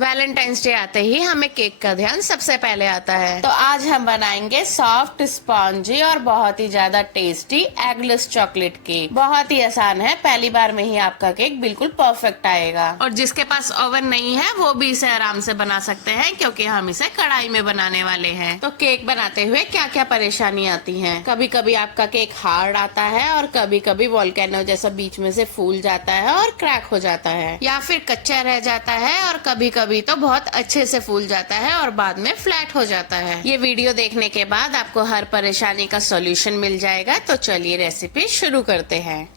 Valentine's day आते ही हमें cake का ध्यान सबसे पहले आता है। तो आज हम बनाएंगे सॉफ्ट, स्पॉन्जी और बहुत ही ज्यादा टेस्टी एगलेस चॉकलेट केक। बहुत ही आसान है, पहली बार में ही आपका केक बिल्कुल परफेक्ट आएगा। और जिसके पास ओवन नहीं है वो भी इसे आराम से बना सकते हैं, क्योंकि हम इसे कढ़ाई में बनाने वाले हैं। तो केक बनाते हुए क्या क्या परेशानी आती है? कभी कभी आपका केक हार्ड आता है और कभी कभी वोल्केनो जैसा बीच में से फूल जाता है और क्रैक हो जाता है, या फिर कच्चा रह जाता है, और कभी कभी तो बहुत अच्छे से फूल जाता है और बाद में फ्लैट हो जाता है। ये वीडियो देखने के बाद आपको हर परेशानी का सॉल्यूशन मिल जाएगा। तो चलिए रेसिपी शुरू करते हैं।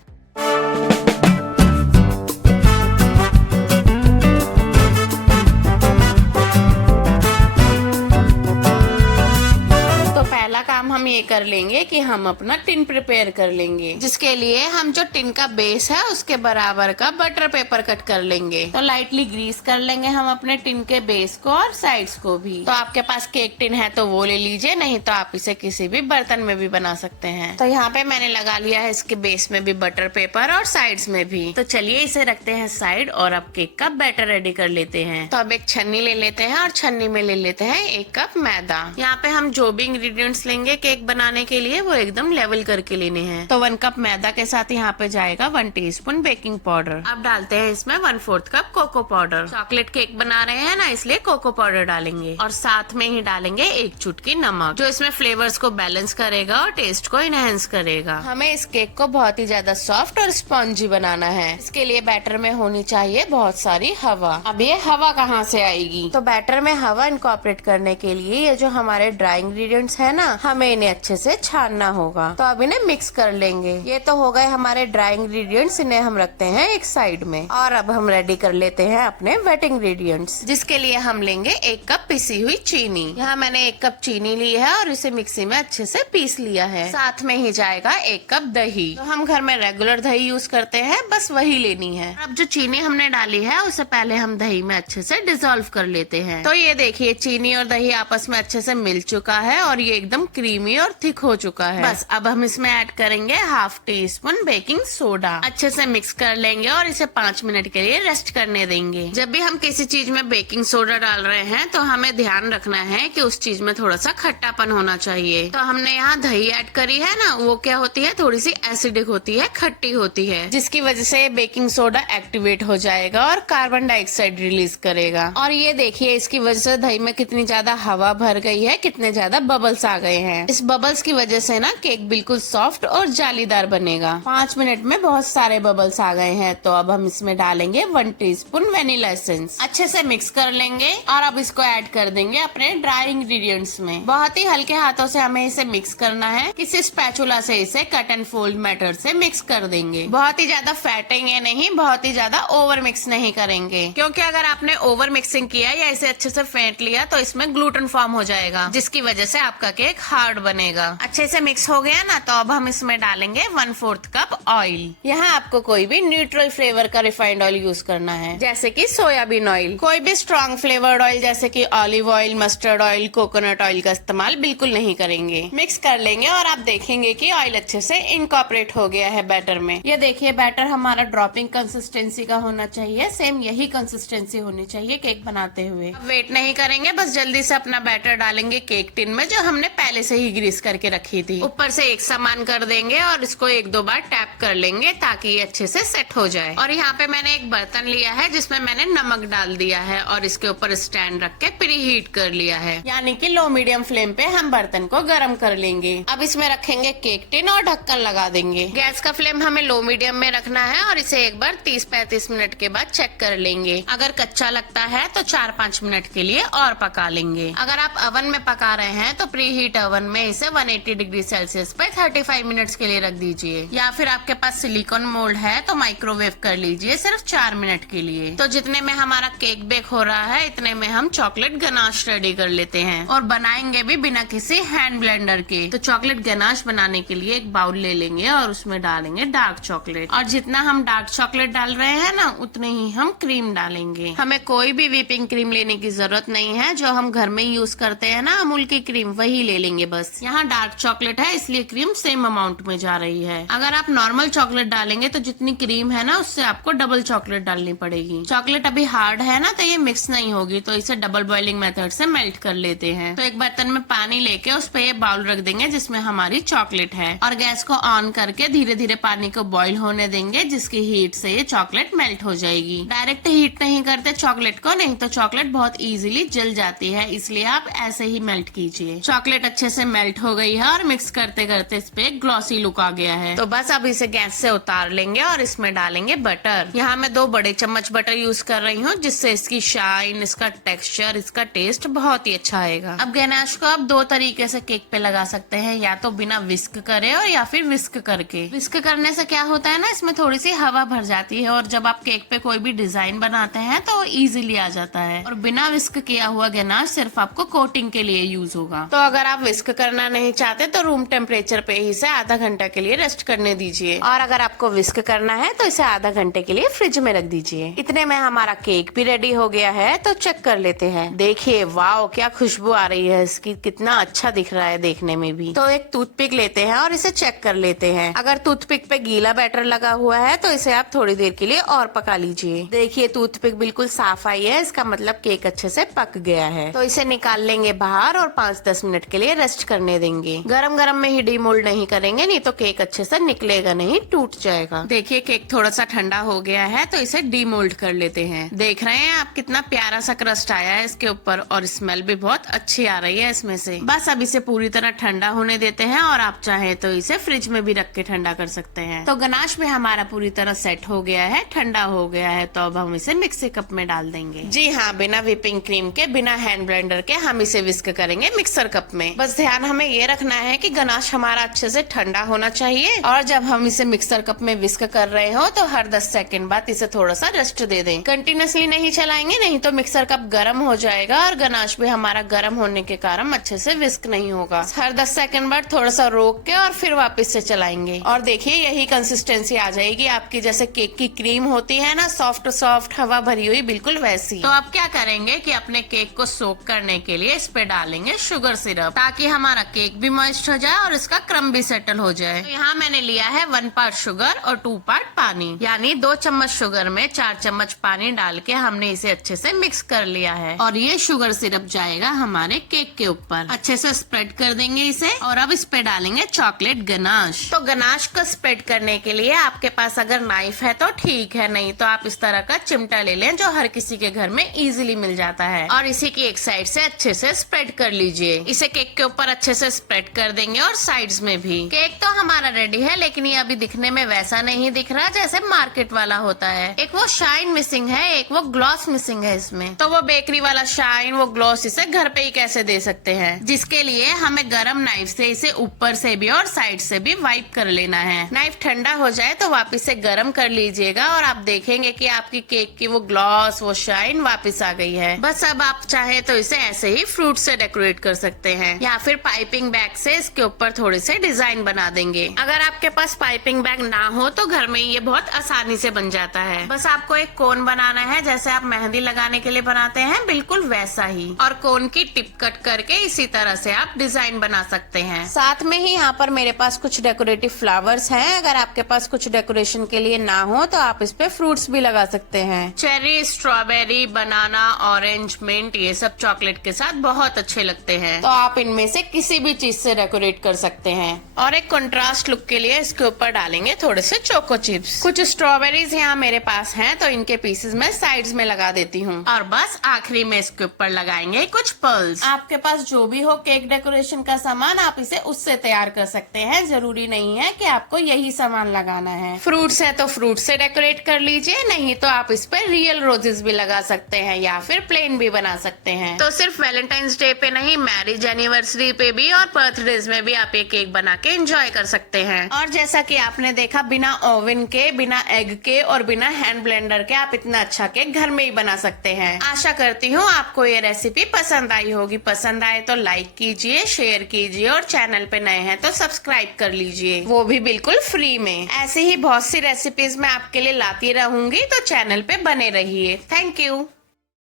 हम ये कर लेंगे कि हम अपना टिन प्रिपेयर कर लेंगे, जिसके लिए हम जो टिन का बेस है उसके बराबर का बटर पेपर कट कर लेंगे। तो लाइटली ग्रीस कर लेंगे हम अपने टिन के बेस को और साइड्स को भी। तो आपके पास केक टिन है तो वो ले लीजिए, नहीं तो आप इसे किसी भी बर्तन में भी बना सकते हैं। तो यहाँ पे मैंने लगा लिया है इसके बेस में भी बटर पेपर और साइड्स में भी। तो चलिए इसे रखते हैं साइड और अब केक का बैटर रेडी कर लेते हैं। तो अब एक छन्नी ले लेते हैं और छन्नी में ले लेते हैं 1 कप मैदा। यहाँ पे हम जो भी इंग्रेडिएंट्स लेंगे केक बनाने के लिए वो एकदम लेवल करके लेने हैं। तो 1 कप मैदा के साथ यहाँ पे जाएगा 1 टीस्पून बेकिंग पाउडर। अब डालते हैं इसमें 1/4 cup cocoa powder. Chocolate cake बना रहे हैं ना, इसलिए कोको पाउडर डालेंगे। और साथ में ही डालेंगे 1 चुटकी नमक, जो इसमें फ्लेवर्स को बैलेंस करेगा और टेस्ट को इनहेंस करेगा। हमें इस केक को बहुत ही ज्यादा सॉफ्ट और स्पॉन्जी बनाना है। इसके लिए बैटर में होनी चाहिए बहुत सारी हवा। अब ये हवा कहाँ से आएगी? तो बैटर में हवा इनकॉर्पोरेट करने के लिए ये जो हमारे ड्राई इंग्रेडिएंट्स है ना, हमें इन्हें अच्छे से छानना होगा। तो अब इन्हें मिक्स कर लेंगे। ये तो हो गए हमारे ड्राई इंग्रेडिएंट्स, इन्हें हम रखते हैं एक साइड में। और अब हम रेडी कर लेते हैं अपने वेट इंग्रेडिएंट्स, जिसके लिए हम लेंगे 1 कप पिसी हुई चीनी। यहाँ मैंने 1 कप चीनी ली है और इसे मिक्सी में अच्छे से पीस लिया है। साथ में ही जाएगा 1 कप दही। तो हम घर में रेगुलर दही यूज करते हैं, बस वही लेनी है। अब जो चीनी हमने डाली है उसे पहले हम दही में अच्छे से डिसॉल्व कर लेते हैं। तो ये देखिए चीनी और दही आपस में अच्छे से मिल चुका है और ये एकदम क्रीमी और थिक हो चुका है। बस अब हम इसमें ऐड करेंगे 1/2 टीस्पून बेकिंग सोडा। अच्छे से मिक्स कर लेंगे और इसे 5 मिनट के लिए रेस्ट करने देंगे। जब भी हम किसी चीज में बेकिंग सोडा डाल रहे हैं तो हमें ध्यान रखना है कि उस चीज में थोड़ा सा खट्टापन होना चाहिए। तो हमने यहाँ दही ऐड करी है ना, वो क्या होती है, थोड़ी सी एसिडिक होती है, खट्टी होती है, जिसकी वजह से बेकिंग सोडा एक्टिवेट हो जाएगा और कार्बन डाइऑक्साइड रिलीज करेगा। और ये देखिए इसकी वजह से दही में कितनी ज्यादा हवा भर गई है, कितने ज्यादा बबल्स आ गए हैं। इस बबल्स की वजह से ना केक बिल्कुल सॉफ्ट और जालीदार बनेगा। 5 मिनट में बहुत सारे बबल्स आ गए हैं। तो अब हम इसमें डालेंगे 1 टीस्पून वेनिला एसेंस। अच्छे से मिक्स कर लेंगे और अब इसको ऐड कर देंगे अपने ड्राई इंग्रेडिएंट्स में। बहुत ही हल्के हाथों से हमें इसे मिक्स करना है। किसी स्पैचुला से इसे कट एंड फोल्ड मेथड से मिक्स कर देंगे। बहुत ही ज्यादा फेंटेंगे नहीं, बहुत ही ज्यादा ओवर मिक्स नहीं करेंगे, क्योंकि अगर आपने ओवर मिक्सिंग किया या इसे अच्छे से फेंट लिया तो इसमें ग्लूटेन फॉर्म हो जाएगा, जिसकी वजह से आपका केक हार्ड बनेगा। अच्छे से मिक्स हो गया ना, तो अब हम इसमें डालेंगे 1/4 कप ऑयल। यहाँ आपको कोई भी न्यूट्रल फ्लेवर का रिफाइंड ऑयल यूज करना है, जैसे कि सोयाबीन ऑयल। कोई भी स्ट्रॉन्ग फ्लेवर्ड ऑयल जैसे कि olive oil, mustard oil, coconut oil का इस्तेमाल बिल्कुल नहीं करेंगे। मिक्स कर लेंगे और आप देखेंगे कि ऑयल अच्छे से इनकॉर्पोरेट हो गया है बैटर में। ये देखिए बैटर हमारा ड्रॉपिंग कंसिस्टेंसी का होना चाहिए। सेम यही कंसिस्टेंसी होनी चाहिए केक बनाते हुए। वेट नहीं करेंगे, बस जल्दी से अपना बैटर डालेंगे केक टिन में, जो हमने पहले से ही ग्रीस करके रखी थी। ऊपर से एक समान कर देंगे और इसको 1-2 बार टैप कर लेंगे ताकि ये अच्छे से सेट हो जाए। और यहाँ पे मैंने एक बर्तन लिया है जिसमें मैंने नमक डाल दिया है और इसके ऊपर स्टैंड रख के प्री हीट कर लिया है, यानी कि लो मीडियम फ्लेम पे हम बर्तन को गर्म कर लेंगे। अब इसमें रखेंगे केक टिन और ढक्कन लगा देंगे। गैस का फ्लेम हमें लो मीडियम में रखना है और इसे एक बार 30-35 मिनट के बाद चेक कर लेंगे। अगर कच्चा लगता है तो 4-5 मिनट के लिए और पका लेंगे। अगर आप ओवन में पका रहे हैं तो प्री हीट ओवन में इसे 180 डिग्री सेल्सियस पे 35 मिनट्स के लिए रख दीजिए। या फिर आपके पास सिलिकॉन मोल्ड है तो माइक्रोवेव कर लीजिए सिर्फ 4 मिनट के लिए। तो जितने में हमारा केक बेक हो रहा है इतने में हम चॉकलेट गनाश रेडी कर लेते हैं, और बनाएंगे भी बिना किसी हैंड ब्लेंडर के। तो चॉकलेट गनाश बनाने के लिए एक बाउल ले लेंगे और उसमें डालेंगे डार्क चॉकलेट। और जितना हम डार्क चॉकलेट डाल रहे हैं ना, उतने ही हम क्रीम डालेंगे। हमें कोई भी व्हिपिंग क्रीम लेने की जरूरत नहीं है, जो हम घर में यूज करते हैं ना अमूल की क्रीम, वही ले लेंगे बस। यहाँ डार्क चॉकलेट है इसलिए क्रीम सेम अमाउंट में जा रही है। अगर आप नॉर्मल चॉकलेट डालेंगे तो जितनी क्रीम है ना उससे आपको डबल चॉकलेट डालनी पड़ेगी। चॉकलेट अभी हार्ड है ना तो ये मिक्स नहीं होगी, तो इसे डबल बॉइलिंग मेथड से मेल्ट कर लेते हैं। तो एक बर्तन में पानी लेके उस पे ये बाउल रख देंगे जिसमें हमारी चॉकलेट है और गैस को ऑन करके धीरे धीरे पानी को बॉईल होने देंगे, जिसकी हीट से ये चॉकलेट मेल्ट हो जाएगी। डायरेक्ट हीट नहीं करते चॉकलेट को, नहीं तो चॉकलेट बहुत इजीली जल जाती है, इसलिए आप ऐसे ही मेल्ट कीजिए। चॉकलेट अच्छे से मेल्ट हो गई है और मिक्स करते करते इस पे ग्लॉसी लुक आ गया है। तो बस अब इसे गैस से उतार लेंगे और इसमें डालेंगे बटर। यहाँ मैं 2 बड़े चम्मच बटर यूज कर रही हूँ, जिससे इसकी शाइन, इसका टेक्सचर, इसका टेस्ट बहुत ही अच्छा आएगा। अब गनाश को आप 2 तरीके से केक पे लगा सकते हैं, या तो बिना विस्क करे और या फिर विस्क करके। विस्क करने से क्या होता है ना, इसमें थोड़ी सी हवा भर जाती है और जब आप केक पे कोई भी डिजाइन बनाते हैं तो इजीली आ जाता है। और बिना विस्क किया हुआ गनाश सिर्फ आपको कोटिंग के लिए यूज होगा। तो अगर आप विस्क करना नहीं चाहते तो रूम टेम्परेचर पे ही इसे आधा घंटा के लिए रेस्ट करने दीजिए, और अगर आपको विस्क करना है तो इसे आधा घंटे के लिए फ्रिज में रख दीजिए। इतने में हमारा केक भी रेडी हो गया है, तो चेक कर लेते हैं। देखिए वाओ, क्या खुशबू आ रही है इसकी, कितना अच्छा दिख रहा है देखने में भी। तो एक टूथपिक लेते हैं और इसे चेक कर लेते हैं। अगर टूथपिक पे गीला बैटर लगा हुआ है तो इसे आप थोड़ी देर के लिए और पका लीजिए। देखिए टूथपिक बिल्कुल साफ आई है, इसका मतलब केक अच्छे से पक गया है। तो इसे निकाल लेंगे बाहर और 5-10 मिनट के लिए रेस्ट करने देंगे। गरम गरम में ही डीमोल्ड नहीं करेंगे, नहीं तो केक अच्छे से निकलेगा नहीं, टूट जाएगा। देखिए केक थोड़ा सा ठंडा हो गया है, तो इसे डीमोल्ड कर लेते हैं। देख रहे हैं आप कितना प्यारा सा क्रस्ट आया है इसके ऊपर, और स्मेल भी बहुत अच्छी आ रही है इसमें से। बस अब इसे पूरी तरह ठंडा होने देते हैं, और आप चाहे तो इसे फ्रिज में भी रख के ठंडा कर सकते हैं। तो गनाश में हमारा पूरी तरह सेट हो गया है, ठंडा हो गया है, तो अब हम इसे मिक्सी कप में डाल देंगे। जी हाँ, बिना व्हिपिंग क्रीम के, बिना हैंड ब्लेंडर के हम इसे विस्क करेंगे मिक्सर कप में। बस ध्यान हमें ये रखना है कि गनाश हमारा अच्छे से ठंडा होना चाहिए, और जब हम इसे मिक्सर कप में विस्क कर रहे हो तो हर 10 सेकंड बाद इसे थोड़ा सा रेस्ट दे दें। कंटिन्यूसली नहीं चलाएंगे, नहीं तो मिक्सर कप गर्म हो जाएगा और गनाश भी हमारा गर्म होने के कारण अच्छे से विस्क नहीं होगा। हर 10 सेकंड बाद थोड़ा सा रोक के और फिर वापस से चलाएंगे, और देखिए यही कंसिस्टेंसी आ जाएगी आपकी, जैसे केक की क्रीम होती है ना, सॉफ्ट सॉफ्ट हवा भरी हुई, बिल्कुल वैसी। तो अब क्या करेंगे कि अपने केक को सोक करने के लिए इस पे डालेंगे शुगर सिरप, ताकि हमारा केक भी मॉइस्ट हो जाए और इसका क्रम भी सेटल हो जाए। तो यहाँ मैंने लिया है 1 पार्ट शुगर और 2 पार्ट पानी, यानी 2 चम्मच शुगर में 4 चम्मच पानी डाल के हमने इसे अच्छे से मिक्स कर लिया है, और ये शुगर सिरप जाएगा हमारे केक के ऊपर। अच्छे से स्प्रेड कर देंगे इसे, और अब इस पे डालेंगे चॉकलेट गनाश। तो गनाश को स्प्रेड करने के लिए आपके पास अगर नाइफ है तो ठीक है, नहीं तो आप इस तरह का चिमटा ले लें जो हर किसी के घर में इजीली मिल जाता है, और इसी की एक साइड से अच्छे से स्प्रेड कर लीजिए। इसे केक के ऊपर अच्छे से स्प्रेड कर देंगे और साइड्स में भी। केक तो हमारा रेडी है, लेकिन ये अभी दिखने में वैसा नहीं दिख रहा जैसे मार्केट वाला होता है। एक वो शाइन मिसिंग है, एक वो ग्लॉस मिसिंग है इसमें। तो वो बेकरी वाला शाइन, वो ग्लॉस इसे घर पे ही कैसे दे सकते हैं, जिसके लिए हमें गरम नाइफ से इसे ऊपर से भी और साइड से भी वाइप कर लेना है। नाइफ ठंडा हो जाए तो वापस से गरम कर लीजिएगा, और आप देखेंगे कि आपकी केक की वो ग्लॉस, वो शाइन वापस आ गई है। बस अब आप चाहे तो इसे ऐसे ही फ्रूट से डेकोरेट कर सकते हैं, या फिर पाइपिंग बैग से इसके ऊपर थोड़े से डिजाइन बना देंगे। अगर आपके पास पाइपिंग बैग ना हो तो घर में ये बहुत आसानी से बन जाता है। बस आपको एक कोन बनाना है, जैसे आप मेहंदी लगाने के लिए बनाते हैं, बिल्कुल वैसा ही, और कोन की टिप कट करके इसी तरह से आप डिजाइन बना सकते हैं। साथ में ही यहाँ पर मेरे पास कुछ डेकोरेटिव फ्लावर्स हैं। अगर आपके पास कुछ डेकोरेशन के लिए ना हो तो आप इस पे फ्रूट्स भी लगा सकते हैं। चेरी, स्ट्रॉबेरी, बनाना, ऑरेंज, मिंट, ये सब चॉकलेट के साथ बहुत अच्छे लगते हैं, तो आप इनमें से किसी भी चीज से डेकोरेट कर सकते हैं। और एक कंट्रास्ट लुक के लिए इसके ऊपर डालेंगे थोड़े से चोको चिप्स। कुछ स्ट्रॉबेरीज यहाँ मेरे पास हैं, तो इनके पीसेस मैं साइड्स में लगा देती हूँ, और बस आखिरी में इसके ऊपर लगाएंगे कुछ पर्ल्स। आपके पास जो भी हो केक डेकोरेशन का सामान, आप इसे उससे तैयार कर सकते हैं। जरूरी नहीं है कि आपको यही सामान लगाना है। फ्रूट्स है तो फ्रूट से डेकोरेट कर लीजिए, नहीं तो आप इस पर रियल रोजेस भी लगा सकते हैं, या फिर प्लेन भी बना सकते हैं। तो सिर्फ वैलेंटाइंस डे पे नहीं, मैरिज एनिवर्सरी पे भी और बर्थडेज में भी आप ये केक बना के एंजॉय कर सकते हैं। और जैसा कि आपने देखा, बिना ओवन के, बिना एग के और बिना हैंड ब्लेंडर के आप इतना अच्छा केक घर में ही बना सकते हैं। आशा करती हूँ आपको ये रेसिपी पसंद आई होगी। पसंद आए तो लाइक कीजिए, शेयर कीजिए, और चैनल पे नए हैं तो सब्सक्राइब कर लीजिए, वो भी बिल्कुल फ्री में। ऐसे ही बहुत सी रेसिपीज मैं आपके लिए लाती रहूंगी, तो चैनल पे बने रहिए। Thank you.